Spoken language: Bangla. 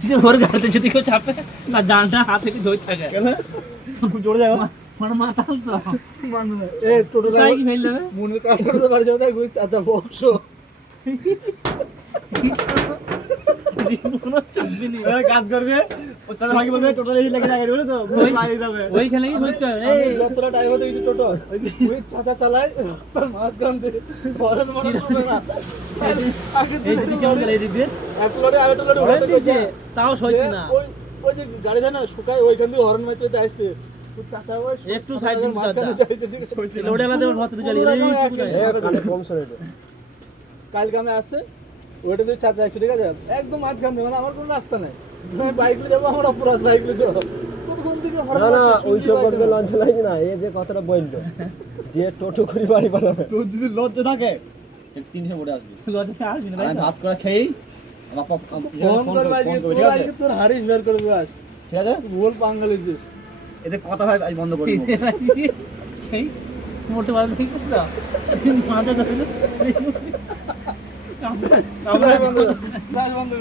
ওর গাড়িতে যদি কেউ চাপে না জানটা হাতে কি ধরে থাকে কেন জোরে যাও মানে মাতাল তো এ টোটো তাই কি ফেল দেবে মনের কাছে তো বাড়ি যাও তাই আচ্ছা বক্সো কোনো চাপবি নি এ কাজ করবে ও চাচা ভাই বলবে টোটো এই লাগে জায়গা বলে তো বই লাগি যাবে ওইখানেই হইতো এই যতটা টাইম হতে এই টোটো ওই চাচা চালায় তার মাছ গান্তে বড় বড় হবে না আগে এই দিকে কেমন গেল এই দিক দিয়ে এক লোডে আরেকটা লোডে ওরে উঠাতে দিকে তাও সইতি না ওই ওই যে গাড়ি যায় না শুকায় ওইখান দিয়ে হর্ন মারতে আসছে ওই চাচা ওই একটু সাইড দিন মাঝখানে চাচা যাইছে ঠিক আছে লোডে আলাদা ভর্তি তো চলে গেল কানে কম সরে কালকে আমি আসছে ওইটা দিয়ে চাচা আসছে ঠিক আছে একদম মাঝখান দিয়ে মানে আমার কোনো রাস্তা নাই আমি বাইক নিয়ে যাবো আমার অপরাধ বাইক নিয়ে যাবো কতক্ষণ থেকে হর্ন না না মারছে, ওই শুনছি সব বাইক কথা না। লঞ্চ লাগছে না এই যে কথাটা বললো যে টোটো করে বাড়ি বানাবে তোর যদি লজ্জা থাকে 300 মোড়ে আসবি লজে আসবি না আমি ভাত করে খেয়েই আমার ফোন কর বাইক তোর আজকে তোর হারিস বের করে দিবে আজ ঠিক আছে ভুল পাঙ্গালি দিস এতে কথা হয় আজ বন্ধ করে দেবো সেই মোটে বাল ঠিক আছে মাথা ধরে বন্ধ কর